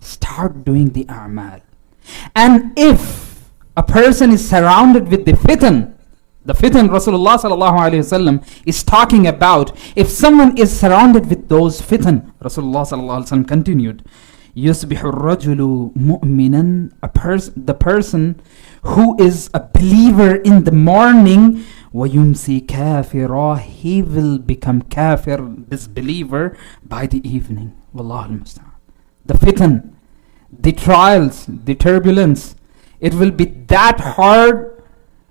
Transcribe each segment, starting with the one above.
Start doing the a'mal. And if a person is surrounded with the fitan Rasulullah sallallahu alayhi wasallam is talking about, if someone is surrounded with those fitan, Rasulullah sallallahu alayhi wasallam continued, yusbihu ar-rajulu mu'minan, the person who is a believer in the morning, wa yumsi kafira, he will become kafir, disbeliever, by the evening. Wallahu al-musta'an. The fitan, the trials, the turbulence, it will be that hard.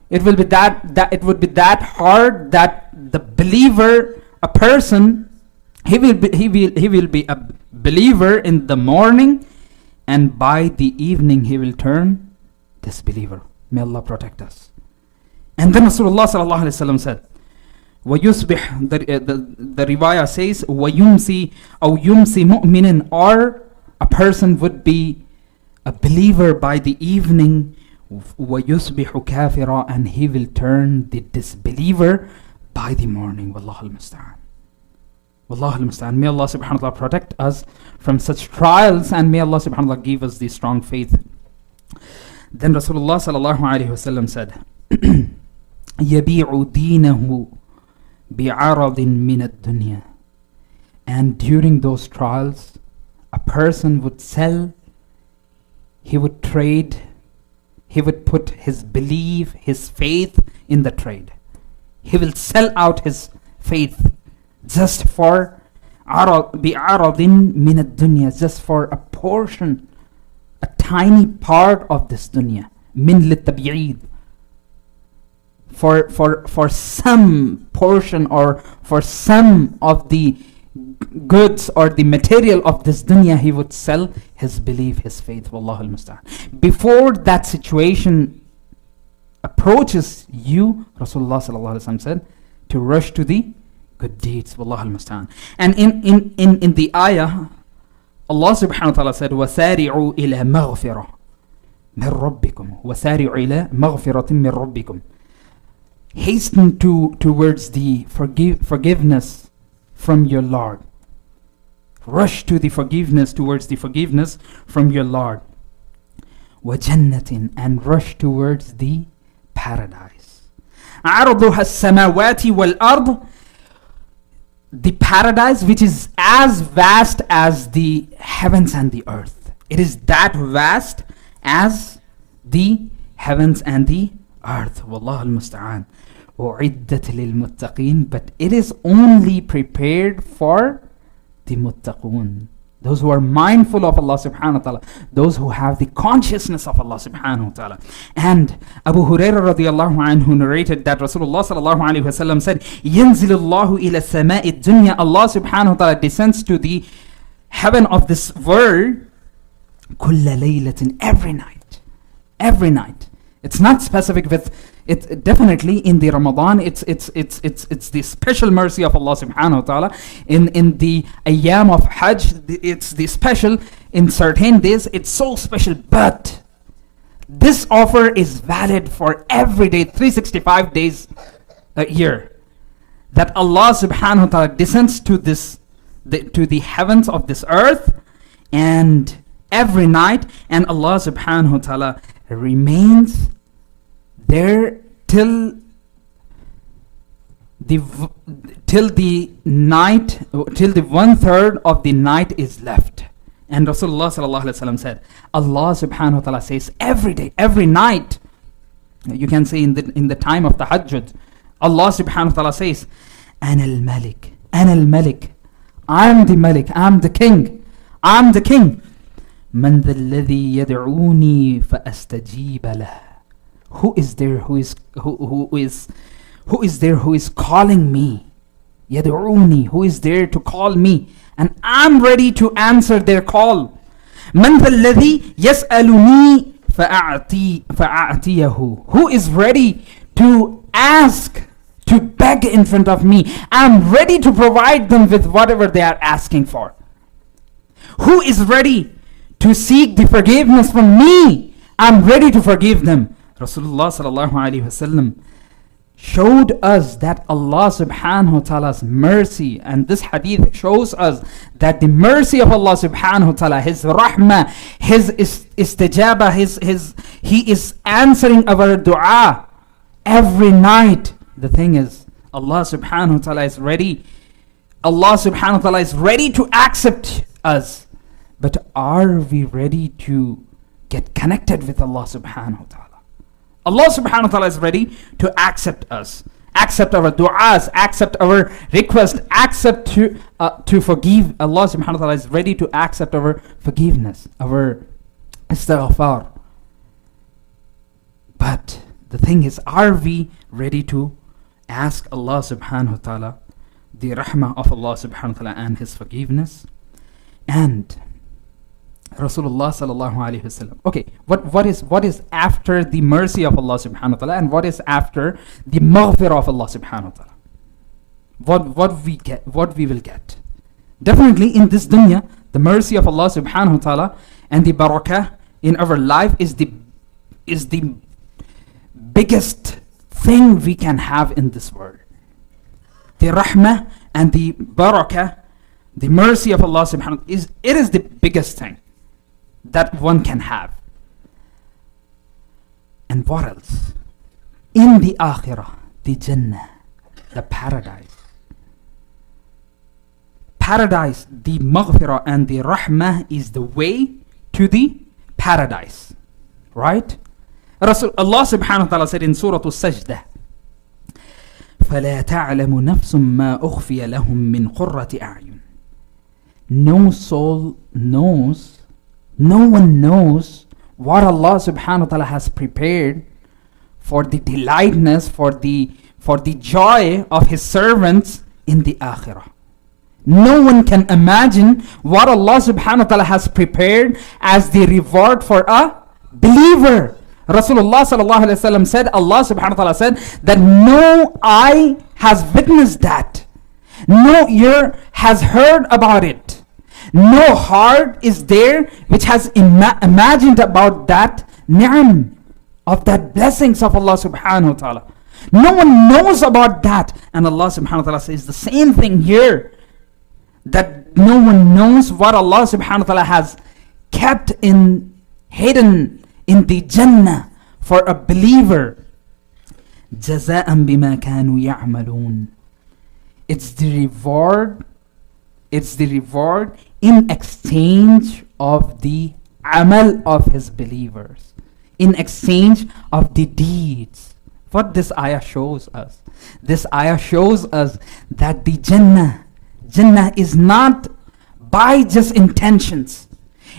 It would be that hard that the believer, a person, he will be a believer in the morning, and by the evening he will turn disbeliever. May Allah protect us. And then Rasulullah sallallahu alaihi wasallam said, وَيُصْبِحْ, the riwayah says, وَيُمْسِي أَوْ يُمْسِي مُؤْمِنٍ, or a person would be a believer by the evening, وَيُصْبِحُ كَافِرًا, and he will turn the disbeliever by the morning. Wallahu al-musta'an. Wallahu al-musta'an. May Allah subhanahu wa ta'ala protect us from such trials, and may Allah subhanahu wa ta'ala give us the strong faith. Then Rasulullah sallallahu alayhi wa sallam said, يَبِيعُ دِينَهُ بِعَرَضٍ مِّنَ الدُّنْيَا. And during those trials, a person would sell, he would trade, he would put his belief, his faith in the trade. He will sell out his faith just for بِعَرَضٍ مِّنَ الدُّنْيَا, just for a portion, a tiny part of this dunya. مِن لِلتَّبْعِيد, for some portion or for some of the goods or the material of this dunya, he would sell his belief, his faith. Wallahu al-musta'an. Before that situation approaches you, Rasulullah sallallahu alaihi wasallam said to rush to the good deeds. Wallahu al-musta'an. And in the ayah, Allah subhanahu wa ta'ala said, وَسَارِعُوا إِلَى مَغْفِرَةٍ مِّن رَبِّكُمْ وَسَارِعُوا إِلَى مَغْفِرَةٍ مِّن رَبِّكُمْ. Hasten towards the forgiveness from your Lord. Rush to the forgiveness, towards the forgiveness from your Lord. وَجَنَّةٍ, and rush towards the paradise. عَرْضُهَا السَّمَاوَاتِ وَالْأَرْضِ, the paradise which is as vast as the heavens and the earth. It is that vast as the heavens and the earth. Wallahu al-musta'an. أُعِدَّتْ لِلْمُتَّقِينَ, but it is only prepared for the muttaqun, those who are mindful of Allah subhanahu wa ta'ala, those who have the consciousness of Allah subhanahu wa ta'ala. And Abu Hurairah radiallahu anhu narrated that Rasulullah sallallahu alayhi wa sallam said, يَنزِلُ اللَّهُ إِلَى السَّمَاءِ الدُّنْيَا, Allah subhanahu wa ta'ala descends to the heaven of this world, كُلَّ لَيْلَةٍ, every night. It's not specific with it. Definitely in the Ramadan, it's the special mercy of Allah subhanahu wa ta'ala. In the ayyam of Hajj, it's the special. In certain days, it's so special. But this offer is valid for every day, 365 days a year, that Allah subhanahu wa ta'ala descends to the heavens of this earth, and every night, and Allah subhanahu wa ta'ala remains there till the 1/3 of the night is left. And Rasulullah sallallahu alaihi wasallam said, Allah subhanahu wa ta'ala says every day, every night, you can say in the time of the Tahajjud, Allah subhanahu wa ta'ala says, Ana al-Malik, I'm the Malik, I'm the King. Man dha alladhi yad'uni fa astajib lah. Who is there who is calling me? Yad'uni, who is there to call me? And I'm ready to answer their call. Man dha alladhi yas'aluni fa'a'tiyahu. Who is ready to ask, to beg in front of me? I'm ready to provide them with whatever they are asking for. Who is ready to seek the forgiveness from me? I'm ready to forgive them. Rasulullah sallallahu alaihi wasallam showed us that Allah subhanahu wa ta'ala's mercy, and this hadith shows us that the mercy of Allah subhanahu wa ta'ala, His rahmah, His istijaba, He is answering our dua every night. The thing is, Allah subhanahu wa ta'ala is ready. Allah subhanahu wa ta'ala is ready to accept us. But are we ready to get connected with Allah subhanahu wa ta'ala? Allah subhanahu wa ta'ala is ready to accept us, accept our du'as, accept our request, accept to forgive. Allah subhanahu wa ta'ala is ready to accept our forgiveness, our istighfar. But the thing is, are we ready to ask Allah subhanahu wa ta'ala the rahmah of Allah subhanahu wa ta'ala and His forgiveness? And Rasulullah sallallahu alayhi wasallam. Okay, what is after the mercy of Allah subhanahu wa ta'ala, and what is after the maghfirah of Allah subhanahu wa ta'ala? What we will get. Definitely in this dunya, the mercy of Allah subhanahu wa ta'ala and the barakah in our life is the biggest thing we can have in this world. The rahmah and the barakah, the mercy of Allah subhanahu wa ta'ala, is the biggest thing that one can have. And what else? In the akhirah, the Jannah, the paradise. Paradise, the maghfirah and the rahmah is the way to the paradise. Right? Allah subhanahu wa ta'ala said in Surah Al-Sajdah, فَلَا تَعْلَمُ نَفْسٌ مَا أُخْفِيَ لَهُم مِّن قُرَّةِ أَعْيُنٍ. No soul knows, no one knows what Allah subhanahu wa ta'ala has prepared for the delightness, for the joy of His servants in the akhirah. No one can imagine what Allah subhanahu wa ta'ala has prepared as the reward for a believer. Rasulullah sallallahu alayhi wa sallam said, Allah subhanahu wa ta'ala said that no eye has witnessed that. No ear has heard about it. No heart is there which has imagined about that ni'am, of that blessings of Allah subhanahu wa ta'ala. No one knows about that. And Allah subhanahu wa ta'ala says the same thing here, that no one knows what Allah subhanahu wa ta'ala has kept hidden in the Jannah for a believer. جَزَاءً بِمَا كَانُوا يَعْمَلُونَ. It's the reward in exchange of the amal of His believers, in exchange of the deeds. What this ayah shows us? This ayah shows us that the Jannah is not by just intentions.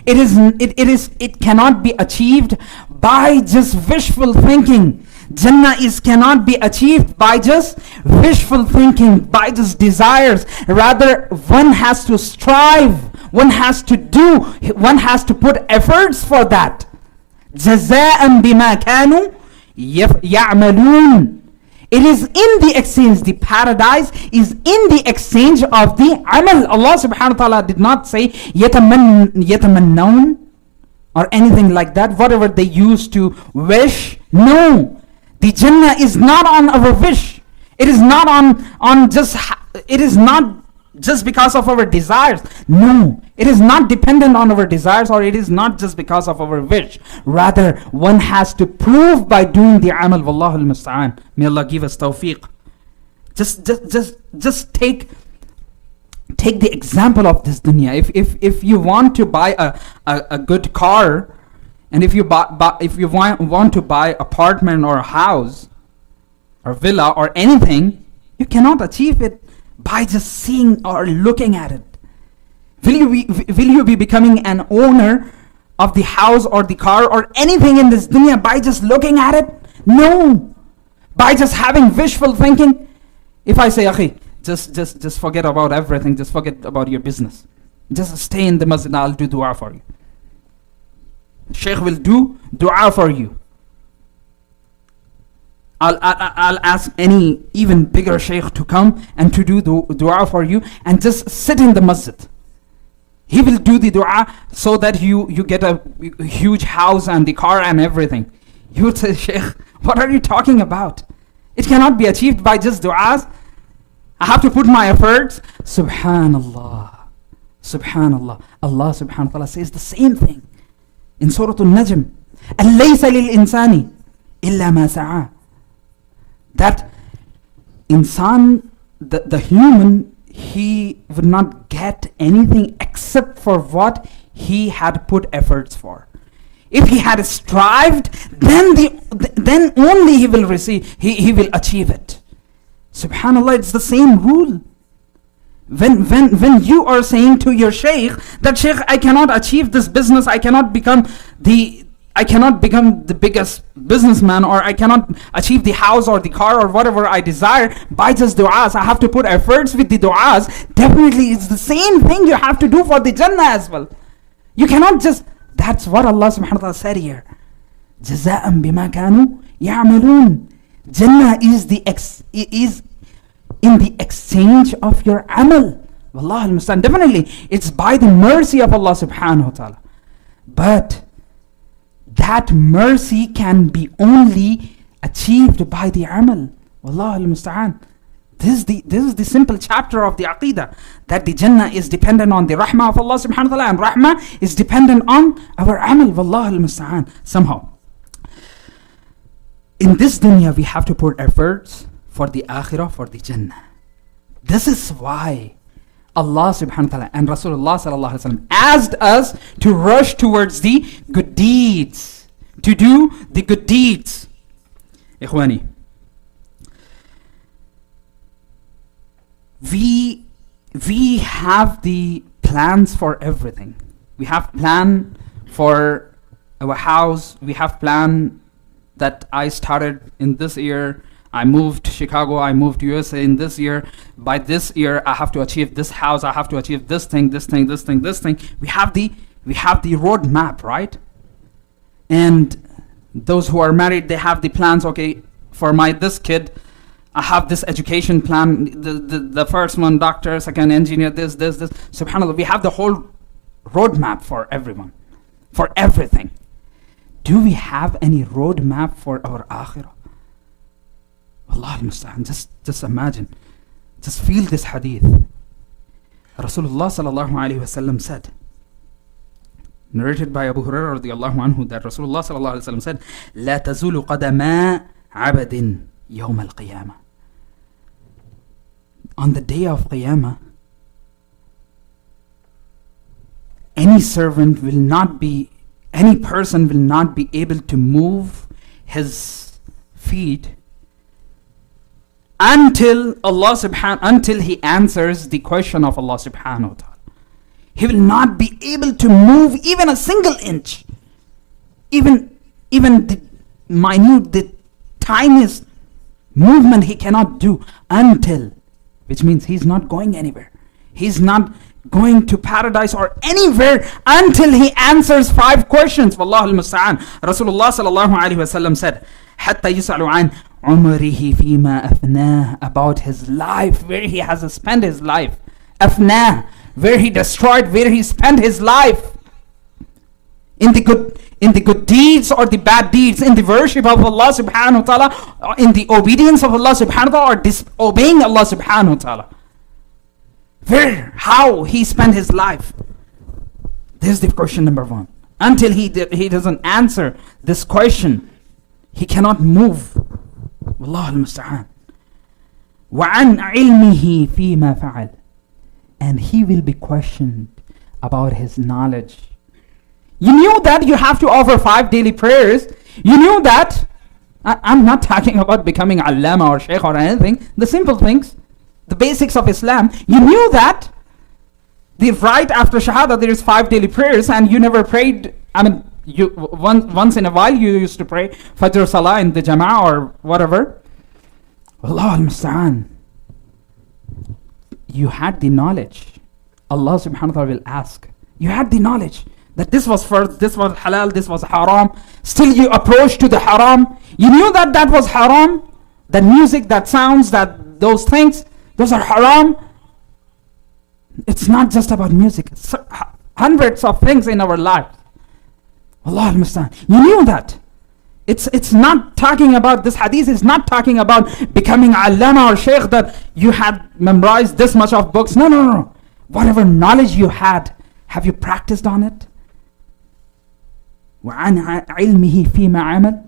It cannot be achieved by just wishful thinking. Jannah cannot be achieved by just wishful thinking, by just desires. Rather, one has to strive, one has to do, one has to put efforts for that. جَزَاءً بِمَا كَانُوا يَعْمَلُونَ. It is in the exchange, the paradise is in the exchange of the amal. Allah subhanahu wa ta'ala did not say يَتَمَنَّوْن or anything like that, whatever they used to wish. No, the Jannah is not on our wish. It is not it is not just because of our desires. No, it is not dependent on our desires, or it is not just because of our wish. Rather, one has to prove by doing the amal. Wallahu al-musta'an. May Allah give us tawfiq. Just take the example of this dunya. If you want to buy a good car, and if you want to buy apartment or a house or villa or anything, you cannot achieve it by just seeing or looking at it. Will you be becoming an owner of the house or the car or anything in this dunya by just looking at it? No. By just having wishful thinking. If I say, akhi, just forget about everything, just forget about your business, just stay in the masjid, I'll do dua for you. Shaykh will do dua for you. I'll ask any even bigger shaykh to come and to do dua for you, and just sit in the masjid. He will do the dua so that you get a huge house and the car and everything. You would say, Shaykh, what are you talking about? It cannot be achieved by just du'as. I have to put my efforts. Subhanallah. Subhanallah. Allah subhanahu wa ta'ala says the same thing in Surah Al-Najm. أَلَّيْسَ لِلْإِنسَانِ إِلَّا مَا سَعَى. That insan, the human, he would not get anything except for what he had put efforts for. If he had strived, then only he will receive, he will achieve it. Subhanallah, it's the same rule. When you are saying to your shaykh that, Shaykh, I cannot achieve this business, I cannot become the biggest businessman, or I cannot achieve the house or the car or whatever I desire by just du'as, I have to put efforts with the du'as. Definitely it's the same thing you have to do for the Jannah as well. You cannot just, that's what Allah subhanahu wa ta'ala said here. Jaza'an bima kanu ya'malun. Jannah is in the exchange of your amal. Wallah al-mustan. Definitely it's by the mercy of Allah subhanahu wa ta'ala. But that mercy can be only achieved by the amal. Wallah al-musta'an. This is the simple chapter of the Aqidah, that the Jannah is dependent on the Rahmah of Allah subhanahu wa ta'ala, and Rahmah is dependent on our amal. Wallah al-musta'an. Somehow, in this dunya we have to put efforts for the Akhirah, for the Jannah. This is why Allah subhanahu wa ta'ala and Rasulullah sallallahu alaihi wasallam asked us to rush towards the good deeds, to do the good deeds. Ikhwani, we have the plans for everything. We have plan for our house. We have plan that I started in this year. I moved to Chicago, I moved to USA in this year. By this year, I have to achieve this house, I have to achieve this thing, this thing, this thing, this thing. We have the roadmap, right? And those who are married, they have the plans. Okay, for this kid, I have this education plan. The first one, doctor, second engineer, this. Subhanallah, we have the whole roadmap for everyone, for everything. Do we have any roadmap for our akhirah? Allah al-Musta'an. Just imagine, just feel this hadith. Rasulullah sallallahu alayhi wasallam said, narrated by Abu Hurairah radiyallahu anhu, that Rasulullah sallallahu alayhi wasallam said, لا تزول قدما عبد يوم القيامة. On the day of Qiyamah, any person will not be able to move his feet until he answers the question of Allah subhanahu wa ta'ala. He will not be able to move even a single inch, even the minute, the tiniest movement he cannot do, until, which means he's not going anywhere. He's not going to paradise or anywhere until he answers 5 questions. Wallahu al-musta'an. Rasulullah sallallahu alayhi wa sallam said, حتى يسأل عن عمره فيما أفناه, about his life, where he has spent his life. أفناه, where he destroyed, where he spent his life. In the good deeds or the bad deeds, in the worship of Allah subhanahu wa ta'ala, in the obedience of Allah subhanahu wa ta'ala, or disobeying Allah subhanahu wa ta'ala. How he spent his life. This is the question number 1. Until he doesn't answer this question, he cannot move. Wallahu al-musta'an. وَعَنْ عِلْمِهِ فِي مَا فَعَلْ. And he will be questioned about his knowledge. You knew that you have to offer 5 daily prayers. You knew that. I'm not talking about becoming allama or shaykh or anything. The simple things, the basics of Islam. You knew that. The right after Shahada there is 5 daily prayers, and you never prayed. I mean, once in a while you used to pray Fajr Salah in the Jama'ah or whatever. Allah al-Musta'an. You had the knowledge. Allah subhanahu wa ta'ala will ask. You had the knowledge that this was first, this was halal, this was haram. Still you approached to the haram. You knew that was haram. That music, that sounds, those things, those are haram. It's not just about music. It's hundreds of things in our life. Allah al-Musta'an. You knew that. It's not talking about, this hadith is not talking about becoming allama or shaykh, that you had memorized this much of books. No, no, no. Whatever knowledge you had, have you practiced on it? وَعَنْ عِلْمِهِ فِيمَا عَمَلْ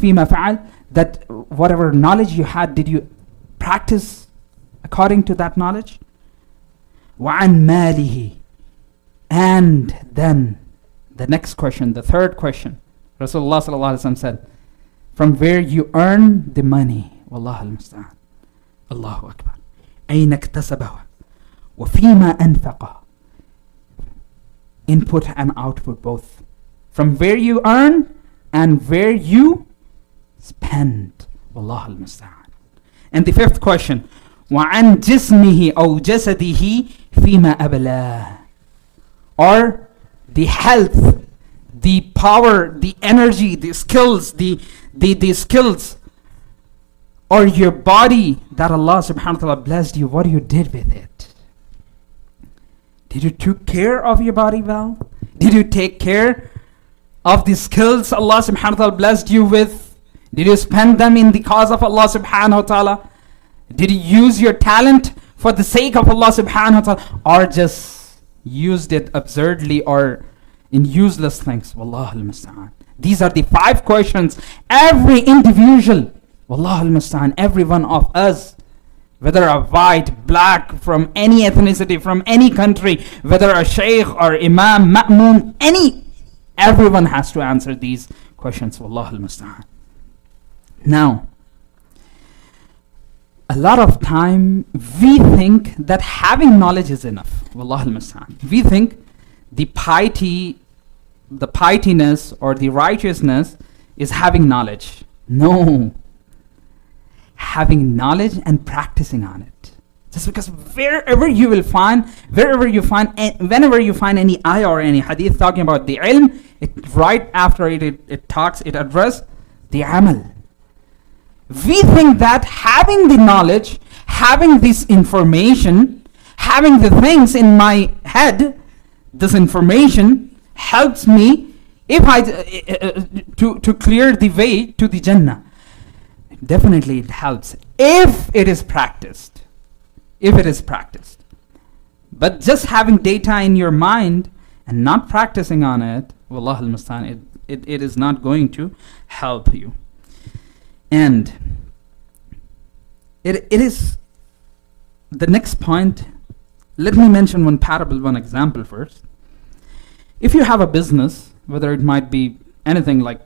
فِيمَا فَعَلْ, that whatever knowledge you had, did you practice according to that knowledge? وَعَنْ مَالِهِ, and then the next question, the third question, Rasulullah sallallahu alaihi wasallam said, from where you earn the money. Wallahu al-musta'an. Allahu Akbar. أين اكتسبه وفيما أنفقه. Input and output both. From where you earn and where you spend. Wallahu al-musta'an. And the fifth question, وعن جسمه أو جسده فيما أبلاه. Or the health, the power, the energy, the skills, the skills, or your body that Allah subhanahu wa ta'ala blessed you, what you did with it. Did you take care of your body well? Did you take care of the skills Allah subhanahu wa ta'ala blessed you with? Did you spend them in the cause of Allah subhanahu wa ta'ala? Did you use your talent for the sake of Allah subhanahu wa ta'ala, or just used it absurdly or in useless things? Wallahu al-musta'an. These are the 5 questions every individual, wallahu al-musta'an, every one of us, whether a white, black, from any ethnicity, from any country, whether a shaykh or imam, ma'moom, everyone has to answer these questions, wallahu al-musta'an. Now, a lot of time we think that having knowledge is enough. Wallahu al-musta'an. We think the pietiness or the righteousness is having knowledge. No. Having knowledge and practicing on it. Just because whenever you find any ayah or any hadith talking about the ilm, right after it addresses the amal. We think that having the knowledge, having this information, having the things in my head, this information helps me if to clear the way to the Jannah. Definitely it helps if it is practiced. If it is practiced. But just having data in your mind and not practicing on it, wallahu al-musta'an, it is not going to help you. And it is the next point. Let me mention one parable, one example first. If you have a business, whether it might be anything like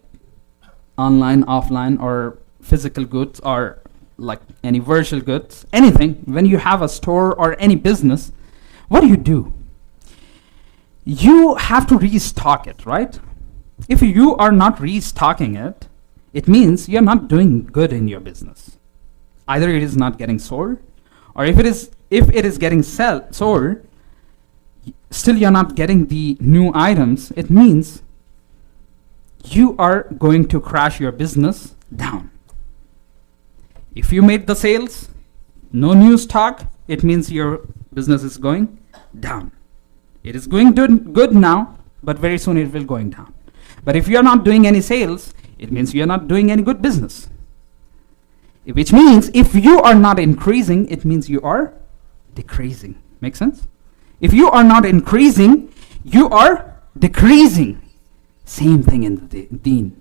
online, offline, or physical goods, or like any virtual goods, anything, when you have a store or any business, what do? You have to restock it, right? If you are not restocking it, it means you're not doing good in your business. Either it is not getting sold, or if it is getting sold, still you're not getting the new items. It means you are going to crash your business down. If you made the sales, no new stock, it means your business is going down. It is going good now, but very soon it will going down. But if you're not doing any sales, it means you're not doing any good business. Which means if you are not increasing, it means you are decreasing. Make sense? If you are not increasing, you are decreasing. Same thing in the deen.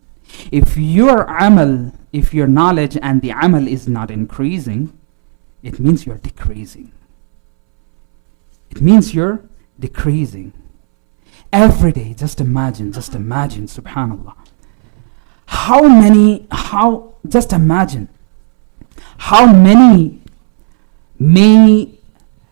If your amal, if your knowledge and the amal is not increasing, it means you're decreasing. It means you're decreasing. Every day, just imagine, subhanallah. Just imagine how many may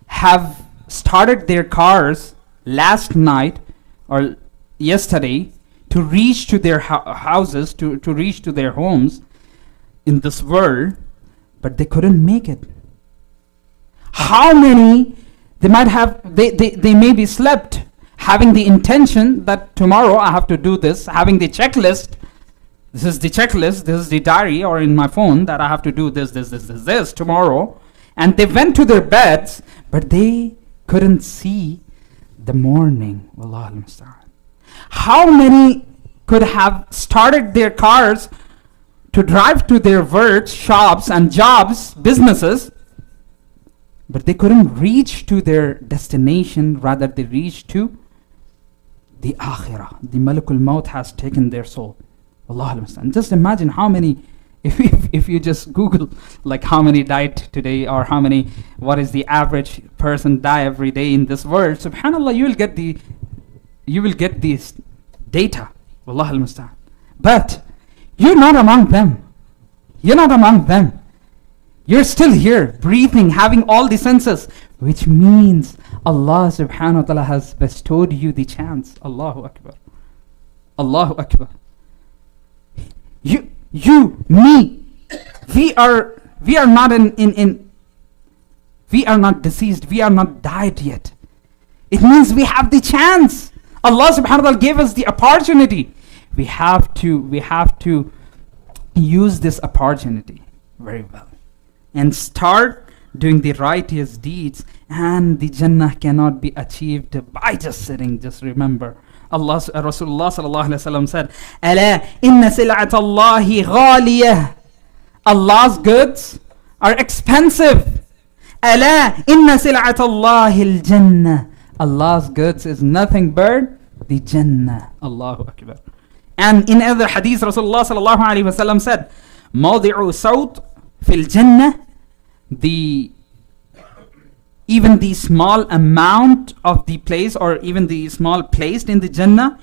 have started their cars last night or yesterday to reach to their houses, to reach to their homes in this world, but they couldn't make it. How many they might have, they maybe slept having the intention that tomorrow I have to do this, having the checklist. This is the checklist, this is the diary or in my phone that I have to do this tomorrow. And they went to their beds, but they couldn't see the morning. Wallahu al-musta'an. How many could have started their cars to drive to their work, shops and jobs, businesses, but they couldn't reach to their destination. Rather, they reached to the akhirah. The Malakul Maut has taken their soul. Allah al-Mustan. Just imagine how many, if you just Google like how many died today, or what is the average person die every day in this world, subhanallah, you will get this data. Allah al-Mustan. But you're not among them. You're not among them. You're still here, breathing, having all the senses, which means Allah subhanahu wa ta'ala has bestowed you the chance. Allahu Akbar. Allahu Akbar. You, me, we are not we are not deceased, we are not died yet. It means we have the chance. Allah subhanahu wa ta'ala gave us the opportunity. We have to use this opportunity very well and start doing the righteous deeds, and the Jannah cannot be achieved by just sitting. Just remember, Rasulullah sallallahu alaihi wasallam said, "Ala inna sil'at Allahi ghaliyah." Allah's goods are expensive. Ala inna sil'at Allahi al-Jannah. Allah's goods is nothing but the Jannah. Allahu Akbar. And in other hadith, Rasulullah sallallahu alaihi wasallam said, "Mawdi'u sawt fil Jannah." Even the small amount of the place, or even the small placed in the Jannah,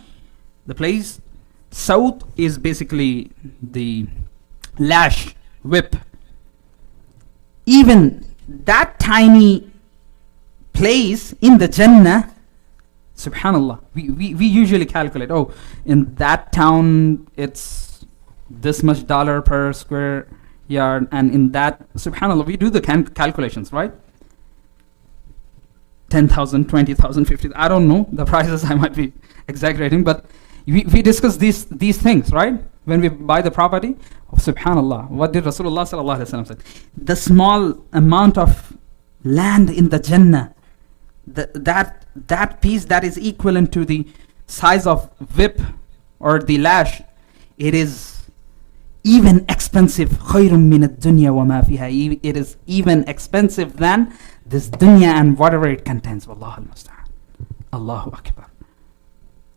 the place, sawt is basically the lash, whip. Even that tiny place in the Jannah, subhanallah, we usually calculate, oh, in that town it's this much dollar per square yard, and in that, subhanallah, we do the calculations, right? 10,000, 20,000, 50,000, I don't know the prices, I might be exaggerating, but we discuss these things, right? When we buy the property, oh, subhanallah, what did Rasulullah sallallahu alaihi wasallam say? The small amount of land in the Jannah, that piece that is equivalent to the size of whip or the lash, it is even expensive. خَيْرٌ مِّنَ الدُّنْيَا وَمَا فِيهَا. It is even expensive than this dunya and whatever it contains. Wallahu al-musta'an. Allahu Akbar.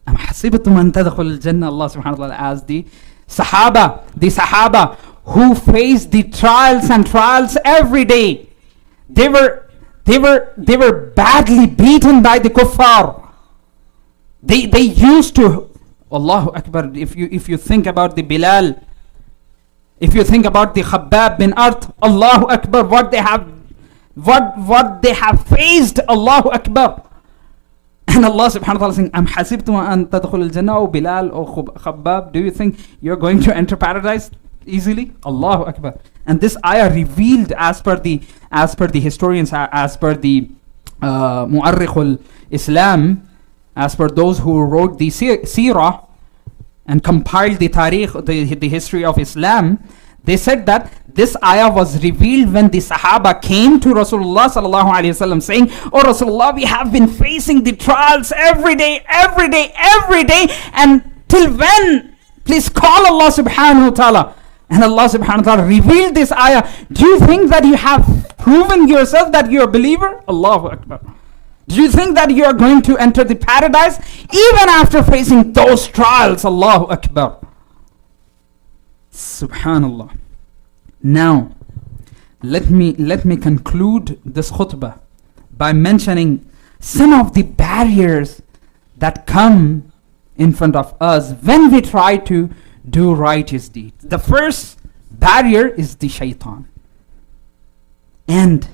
Am hasibtum an tadkhulul jannah. Allah subhanahu wa ta'ala as the Sahaba who faced the trials and trials every day. They were badly beaten by the kuffar. They used to, Allahu Akbar, if you think about the Bilal, if you think about the Khabbab bin Art, Allahu Akbar, what they have faced, Allahu Akbar. And Allah subhanahu wa ta'ala saying, Am hasibtum an tadkhul al-jannah, O Bilal, O Khabbab, do you think you're going to enter paradise easily? Allahu Akbar. And this ayah revealed as per the historians, as per the Mu'arrikhul Islam, as per those who wrote the seerah and compiled the tarikh, the history of Islam, they said that this ayah was revealed when the Sahaba came to Rasulullah sallallahu alaihi wasallam saying, "Oh Rasulullah, we have been facing the trials every day, and till when? Please call Allah subhanahu wa ta'ala." And Allah subhanahu wa ta'ala revealed this ayah. Do you think that you have proven yourself that you're a believer? Allahu Akbar. Do you think that you are going to enter the paradise even after facing those trials? Allahu Akbar. Subhanallah. Now, let me conclude this khutbah by mentioning some of the barriers that come in front of us when we try to do righteous deeds. The first barrier is the shaitan. And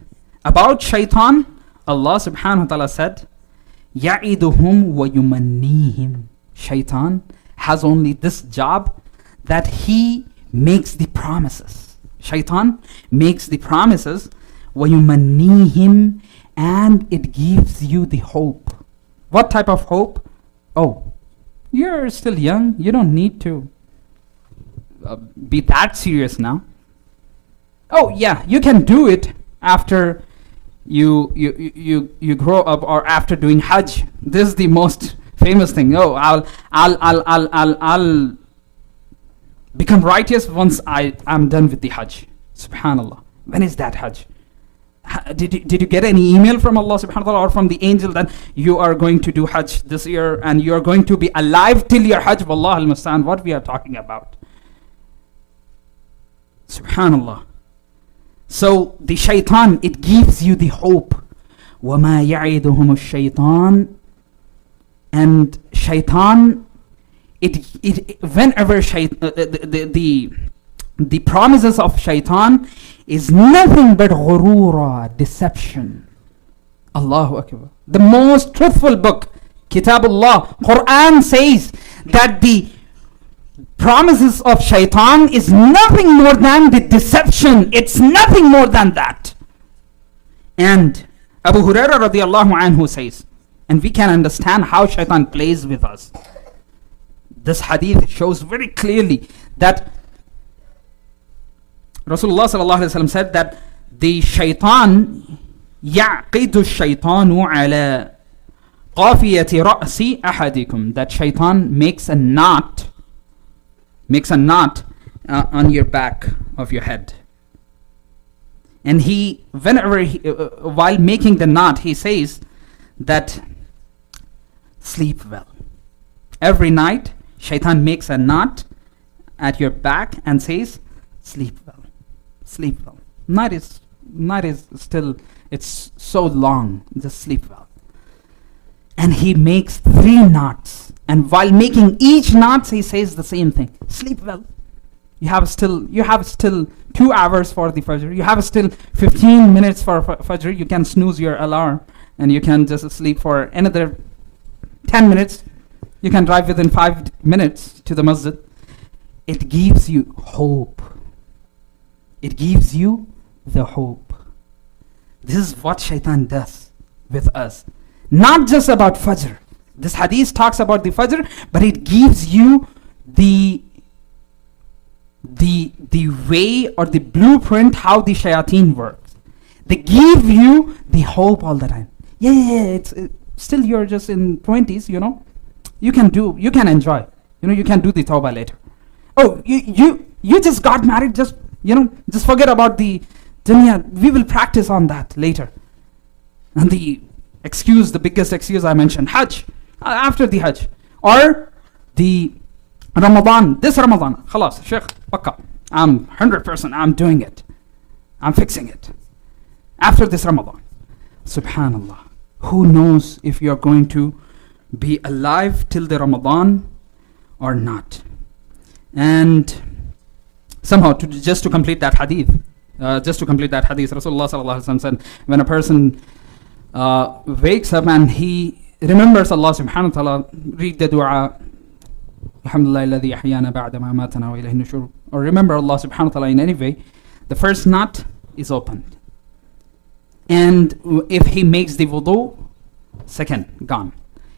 about shaitan, Allah subhanahu wa ta'ala said, يَعِدُهُمْ وَيُمَنِّيهِمْ. Shaitan has only this job, that he makes the promises. Shaitan makes the promises, وَيُمَنِّيهِمْ, and it gives you the hope. What type of hope? Oh, you're still young, you don't need to be that serious now. Oh yeah, you can do it after you grow up, or after doing Hajj. This is the most famous thing. Oh, I'll become righteous once I'm done with the Hajj. Subhanallah. When is that Hajj? Did you get any email from Allah subhanahu wa ta'ala or from the angel that you are going to do Hajj this year and you are going to be alive till your Hajj? Wallah al-Musta'an, what we are talking about. Subhanallah. So the shaitan, it gives you the hope. وَمَا يَعِدُهُمُ الشَّيْطَانِ. And shaitan, whenever the promises of shaitan is nothing but ghurura, deception. Allahu Akbar. The most truthful book, Kitabullah, Quran says that the promises of shaitan is nothing more than the deception. It's nothing more than that. And Abu Hurairah radiallahu anhu says, and we can understand how shaitan plays with us. This hadith shows very clearly that Rasulullah sallallahu alaihi wasallam said that the shaitan يَعْقِدُ الشَّيْطَانُ عَلَى قَافِيَةِ رَأْسِ أَحَدِكُمْ. That shaitan makes a knot on your back of your head. And while making the knot, he says that sleep well. Every night, shaitan makes a knot at your back and says, sleep well. Sleep well. Night is still, it's so long. Just sleep well. And he makes 3 knots. And while making each knot, he says the same thing. Sleep well. You have still 2 hours for the Fajr. You have still 15 minutes for Fajr. You can snooze your alarm and you can just sleep for another 10 minutes. You can drive within 5 minutes to the masjid. It gives you hope. It gives you the hope. This is what shaitan does with us. Not just about Fajr. This hadith talks about the Fajr, but it gives you the way or the blueprint how the shayateen works. They give you the hope all the time. It's still you're just in 20s, you know. You can enjoy. You know, you can do the tawbah later. Oh, you just got married, just forget about the dunya. We will practice on that later. And the biggest excuse I mentioned, Hajj, after the Hajj. Or the Ramadan, this Ramadan, khalas, Sheikh, pakka, I'm 100%, I'm doing it. I'm fixing it. After this Ramadan. Subhanallah. Who knows if you're going to be alive till the Ramadan or not. And somehow, just to complete that hadith, Rasulullah sallallahu alaihi wasallam said, when a person wakes up and he remembers Allah subhanahu wa ta'ala, read the dua, Alhamdulillah alladhi ahyana ba'da ma amatana wa ilayhi nushur, or remember Allah subhanahu wa ta'ala in any way, the first knot is opened. And if he makes the wudu, second, gone.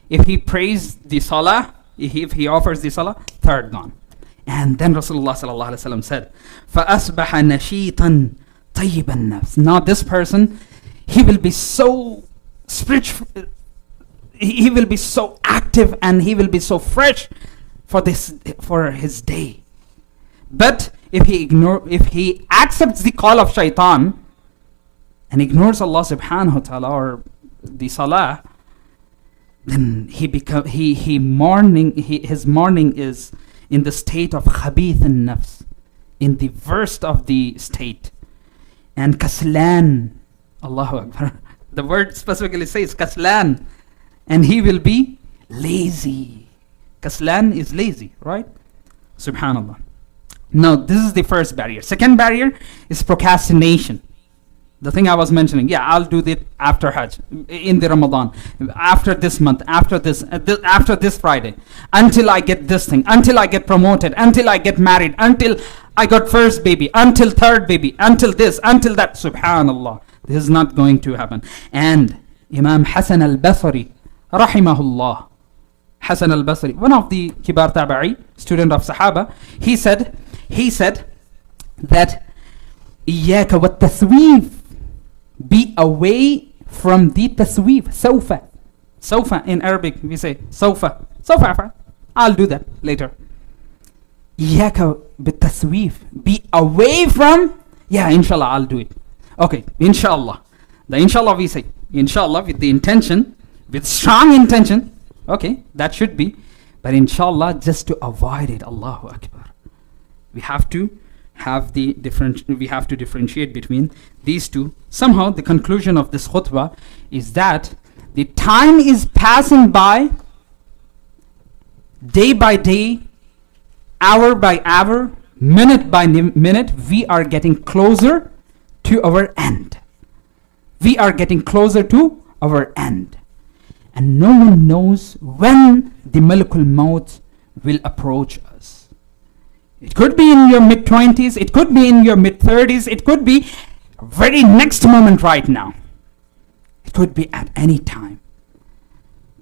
If he prays the salah, if he offers the salah, third, gone. And then Rasulullah sallallahu alaihi wasallam said, فَأَصْبَحَ نَشِيطًا طَيِّبَ النَّفْسِ. Now this person, he will be so spiritual, he will be so active and he will be so fresh for his day. But if he accepts the call of shaitan and ignores Allah subhanahu wa ta'ala or the salah, then his morning is in the state of khabith an-nafs, in the worst of the state. And kaslan, Allahu Akbar, the word specifically says kaslan, and he will be lazy. Kaslan is lazy, right? Subhanallah. Now, this is the first barrier. Second barrier is procrastination. The thing I was mentioning, I'll do that after Hajj, in the Ramadan, after this month, after this Friday, until I get this thing, until I get promoted, until I get married, until I got first baby, until third baby, until this, until that. Subhanallah, this is not going to happen. And Imam Hassan al-Basri, rahimahullah, Hassan al-Basri, one of the Kibar Tabi'i, student of Sahaba, he said that إياك والتسويف, be away from the tasweef, sawfa. Sofa in Arabic, we say sofa. Sofa. I'll do that later. Iyaka bitasweef. Be away from, yeah, inshallah, I'll do it. Okay, inshallah. The inshallah we say, inshallah with the intention, with strong intention. Okay, that should be. But inshallah, just to avoid it, Allahu Akbar. We have to have the we have to differentiate between these two. Somehow the conclusion of this khutbah is that the time is passing by, day by day, hour by hour, minute by minute. We are getting closer to our end. We are getting closer to our end. And no one knows when the Malakul Maut will approach us. It could be in your mid-20s, it could be in your mid-30s, it could be very next moment right now. It could be at any time.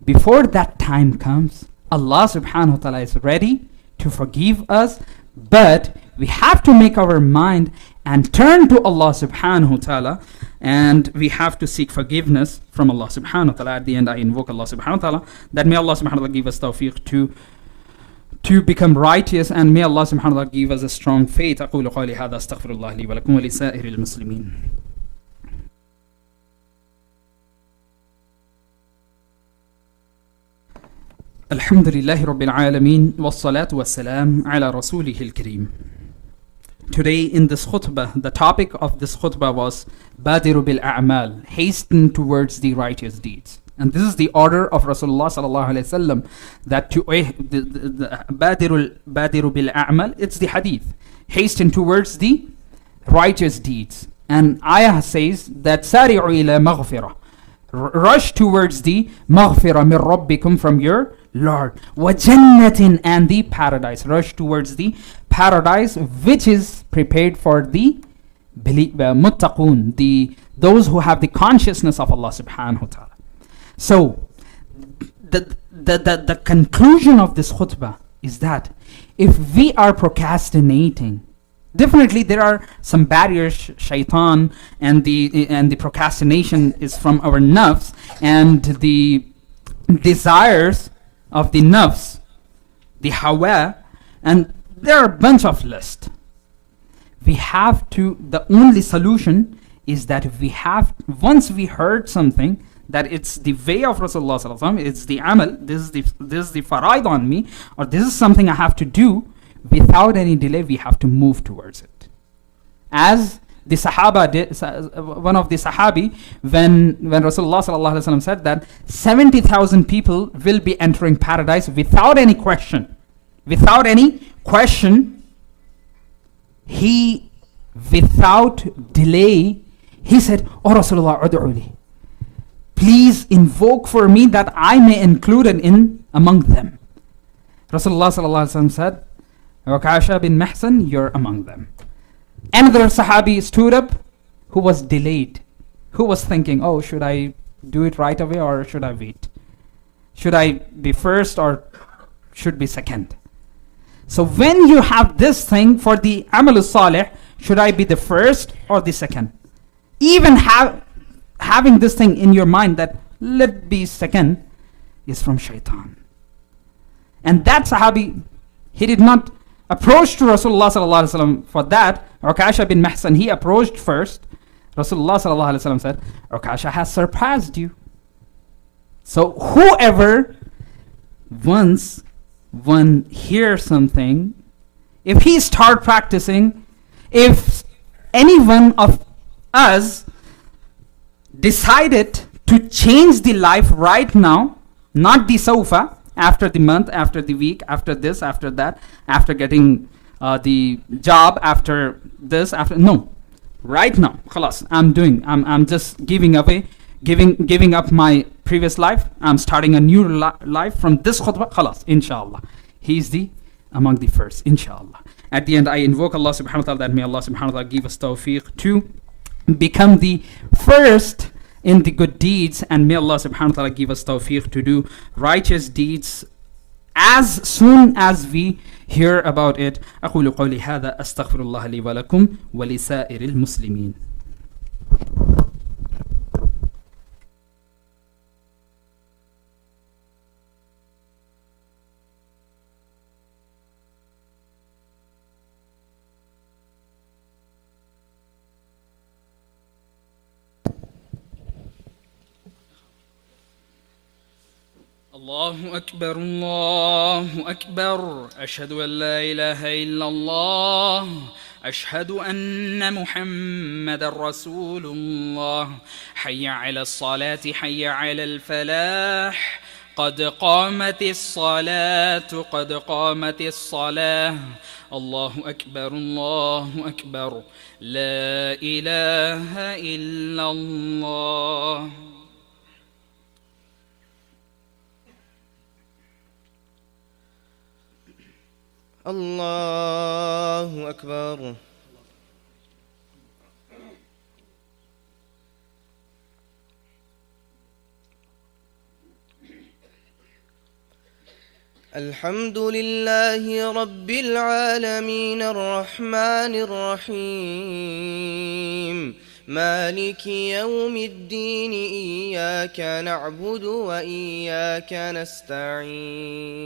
Before that time comes, Allah subhanahu wa ta'ala is ready to forgive us, but we have to make our mind and turn to Allah subhanahu wa ta'ala, and we have to seek forgiveness from Allah subhanahu wa ta'ala. At the end, I invoke Allah subhanahu wa ta'ala that may Allah subhanahu wa ta'ala give us tawfiq to become righteous, and may Allah subhanahu wa ta'ala give us a strong faith. أقول قولي هذا أستغفر الله لي ولكم ولسائر المسلمين. الحمد لله رب العالمين والصلاة والسلام على رسوله الكريم. Today in this khutbah, the topic of this khutbah was Badiru bil a'mal, hasten towards the righteous deeds. And this is the order of Rasulullah sallallahu alaihi wasallam, that to Badiru bil a'mal, it's the hadith, hasten towards the righteous deeds. And ayah says that Sari'u ila maghfirah, rush towards the maghfirah min rabbikum, from your Lord, wa jannatin, and the paradise, rush towards the paradise which is prepared for the muttaqun, those who have the consciousness of Allah subhanahu wa ta'ala. So the conclusion of this khutbah is that if we are procrastinating, definitely there are some barriers, shaitan, and the procrastination is from our nafs and the desires of the nafs, the hawa, and there are a bunch of lists. We have to, the only solution is that once we heard something, that it's the way of Rasulullah sallallahu alaihi wasallam, it's the amal, this is the faraid on me, or this is something I have to do, without any delay we have to move towards it. As the Sahaba did, one of the Sahabi, when Rasulullah sallallahu alaihi wasallam said that 70,000 people will be entering paradise without any question, he, without delay, he said, "Oh Rasulullah, ud'uli, please invoke for me that I may include in among them." Rasulullah sallallahu alaihi wasallam said, "Ukasha bin Mihsan, you're among them." Another Sahabi stood up who was delayed, who was thinking, "Oh, should I do it right away or should I wait? Should I be first or should be second?" So when you have this thing for the Amal Salih, should I be the first or the second? Even having this thing in your mind that let be second is from shaitan. And that Sahabi, he did not approach to Rasulullah sallallahu alaihi wasallam for that. Ukasha bin Mihsan, he approached first. Rasulullah sallallahu alaihi wasallam said, "Ukasha has surpassed you." So whoever once one hears something, if he start practicing, if any one of us decided to change the life right now, not the sofa, after the month, after the week, after this, after that, after getting the job, after this, after, no, right now, khalas, I'm just giving up my previous life, I'm starting a new life from this khutbah, khalas, inshallah. He's among the first, inshallah. At the end, I invoke Allah subhanahu wa ta'ala that may Allah subhanahu wa ta'ala give us tawfiq to become the first in the good deeds, and may Allah subhanahu wa ta'ala give us tawfiq to do righteous deeds as soon as we hear about it. أقول قولي هذا أستغفر الله لي ولكم ولسائر المسلمين. الله أكبر الله أكبر، أشهد أن لا إله إلا الله، أشهد أن محمد رسول الله. حي على الصلاة حي على الفلاح، قد قامت الصلاة قد قامت الصلاة. الله أكبر الله أكبر، لا إله إلا الله. الله أكبر. الحمد لله رب العالمين الرحمن الرحيم مالك يوم الدين، إياك نعبد وإياك نستعين.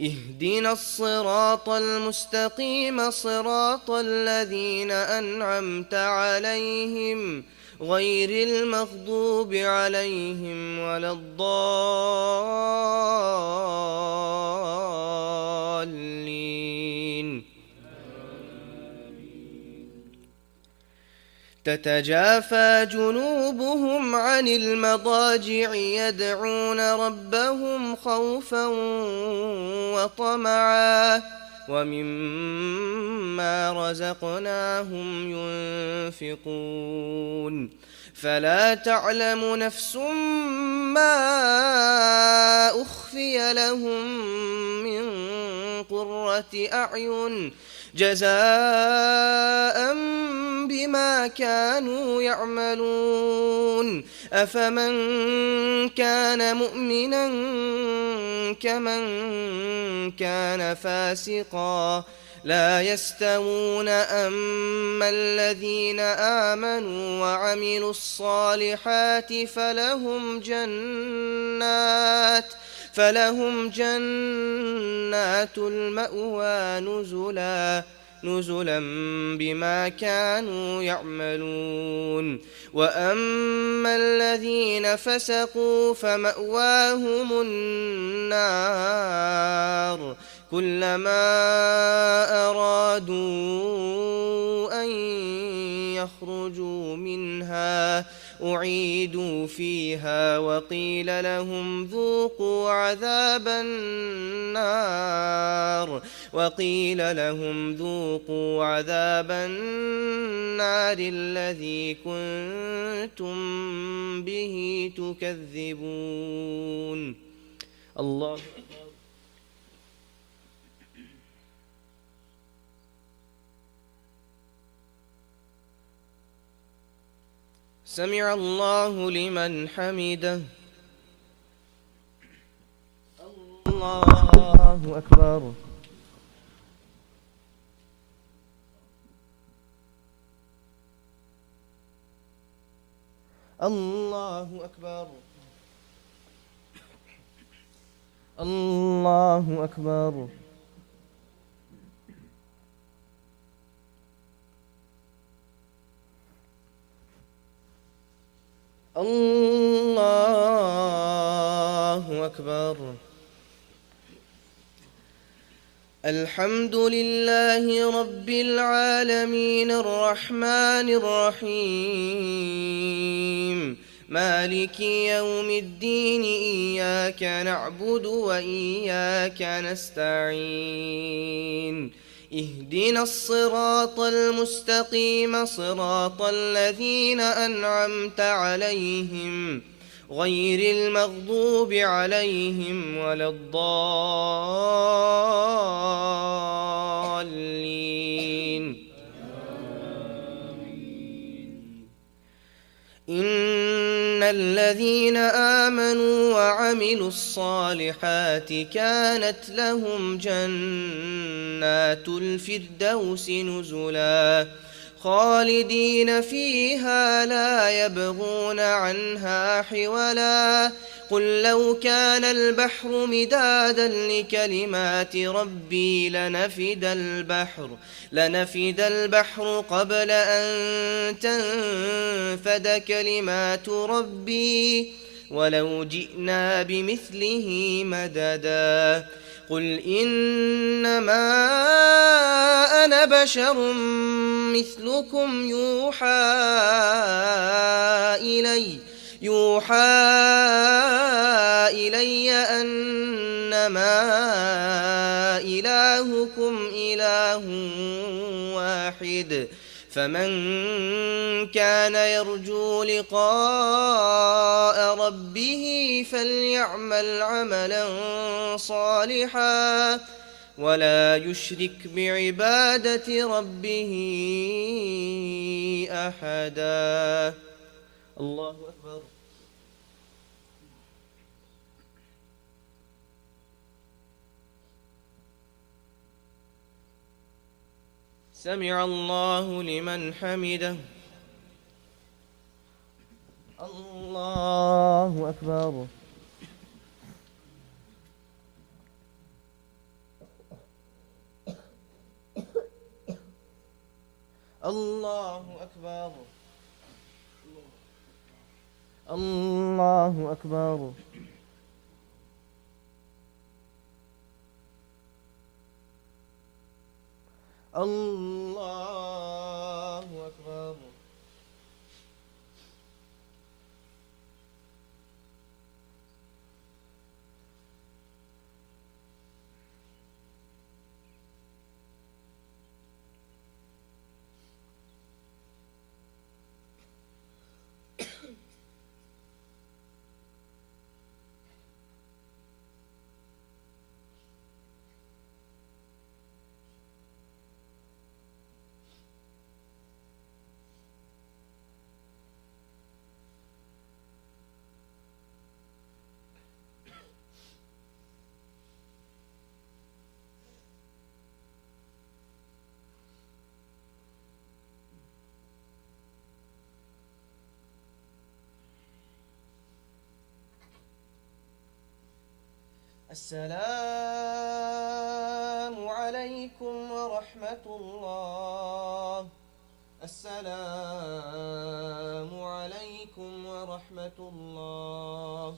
اهدنا الصراط المستقيم، صراط الذين أنعمت عليهم غير المغضوب عليهم ولا الضالين. تتجافى جنوبهم عن المضاجع يدعون ربهم خوفا وطمعا ومما رزقناهم ينفقون. فلا تعلم نفس ما أخفي لهم من قرة أعين جزاء بما كانوا يعملون. أفمن كان مؤمنا كمن كان فاسقا لا يستوون. أما الذين آمنوا وعملوا الصالحات فلهم جنات المأوى نزلا بما كانوا يعملون. وأما الذين فسقوا فمأواهم النار كلما أرادوا أن يخرجوا منها أعيدوا فيها وقيل لهم ذوقوا عذاب النار الذي كنتم به تكذبون. الله سمع الله لمن حمده. الله أكبر. الله أكبر. الله أكبر. الله أكبر. الحمد لله رب العالمين الرحمن الرحيم مالك يوم الدين، إياك نعبد وإياك نستعين. اهدنا الصراط المستقيم، صراط الذين أنعمت عليهم غير المغضوب عليهم ولا الضالين. إن الذين آمنوا وعملوا الصالحات كانت لهم جنات الفردوس نزلا خالدين فيها لا يبغون عنها حولا. قل لو كان البحر مدادا لكلمات ربي لنفد البحر قبل أن تنفد كلمات ربي ولو جئنا بمثله مددا قل إنما أنا بشر مثلكم يوحى إلي أنما إلهكم إله واحد فمن كان يرجو لقاء ربه فليعمل عملا صالحا ولا يشرك بعبادة ربه أحدا. الله أكبر. سمع الله لمن حمده. الله أكبر. الله أكبر. الله أكبر. الله أكبر. السلام عليكم ورحمة الله. السلام عليكم ورحمة الله.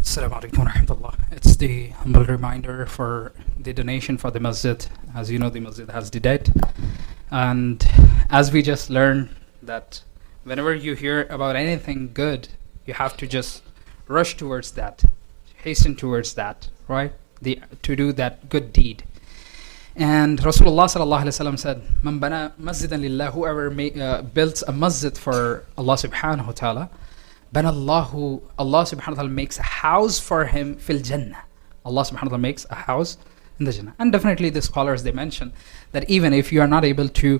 Assalamu alaikum wa rahmatullah. It's the humble reminder for the donation for the masjid. As you know, the masjid has the debt. And as we just learned that whenever you hear about anything good, you have to just rush towards that, hasten towards that, right? To do that good deed. And Rasulullah sallallahu alaihi wasallam said, "Man bana masjidan lillah," whoever builds a masjid for Allah subhanahu wa ta'ala, Allah subhanahu wa ta'ala makes a house for him fil Jannah. Allah subhanahu wa ta'ala makes a house in the Jannah. And definitely the scholars, they mention that even if you are not able to